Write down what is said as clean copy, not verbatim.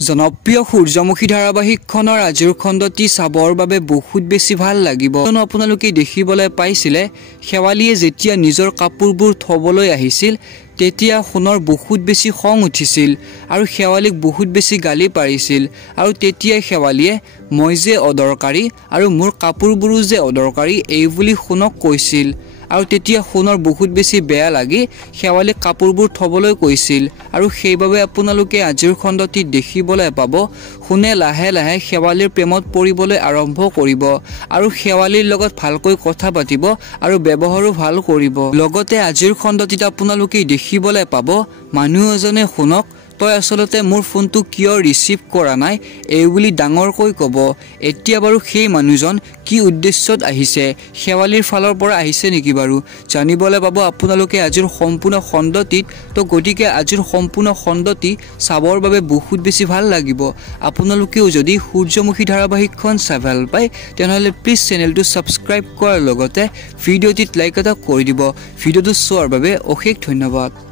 জনপ্ৰিয় সূৰ্যমুখী ধাৰাবাহিকখনৰ আজিৰ খণ্ডটি চাবৰ বাবে বহুত বেছি ভাল লাগিব। আপোনালোকে দেখিবলৈ পাইছিলে শেৱালীয়ে যেতিয়া নিজৰ কাপোৰবোৰ থবলৈ আহিছিল তেতিয়া সোণৰ বহুত বেছি খং উঠিছিল আৰু শেৱালীক বহুত বেছি গালি পাৰিছিল আৰু তেতিয়া শেৱালীয়ে মই যে অদৰকাৰী আৰু মোৰ কাপোৰবোৰো যে অদৰকাৰী এই বুলি সোণক কৈছিল আৰু তেতিয়া সোণৰ বহুত বেছি বেয়া লাগি শেৱালীক কাপোৰবোৰ থবলৈ কৈছিল আৰু সেইবাবে আপোনালোকে আজিৰ খণ্ডটি দেখিবলৈ পাব সোণে লাহে লাহে শেৱালীৰ প্ৰেমত পৰিবলৈ আৰম্ভ কৰিব আৰু শেৱালীৰ লগত ভালকৈ কথা পাতিব আৰু ব্যৱহাৰো ভাল কৰিব। লগতে আজিৰ খণ্ডটিত আপোনালোকে দেখিবলৈ পাব মানুহ এজনে সোণক তই আসলতে মোৰ ফোনটো কিয় ৰিচিভ কৰা নাই এই বুলি ডাঙৰকৈ ক'ব। এতিয়া বাৰু সেই মানুহজন কি উদ্দেশ্যত আহিছে, শেৱালীৰ ফালৰ পৰা আহিছে নেকি বাৰু জানিবলৈ পাব আপোনালোকে আজিৰ সম্পূৰ্ণ খণ্ডটিত। তো গতিকে আজিৰ সম্পূৰ্ণ খণ্ডটি চাবৰ বাবে বহুত বেছি ভাল লাগিব। আপোনালোকেও যদি সূৰ্যমুখী ধাৰাবাহিকখন চাই ভাল পায় তেনেহ'লে প্লিজ চেনেলটো ছাবস্ক্ৰাইব কৰাৰ লগতে ভিডিঅ'টিত লাইক এটা কৰি দিব। ভিডিঅ'টো চোৱাৰ বাবে অশেষ ধন্যবাদ।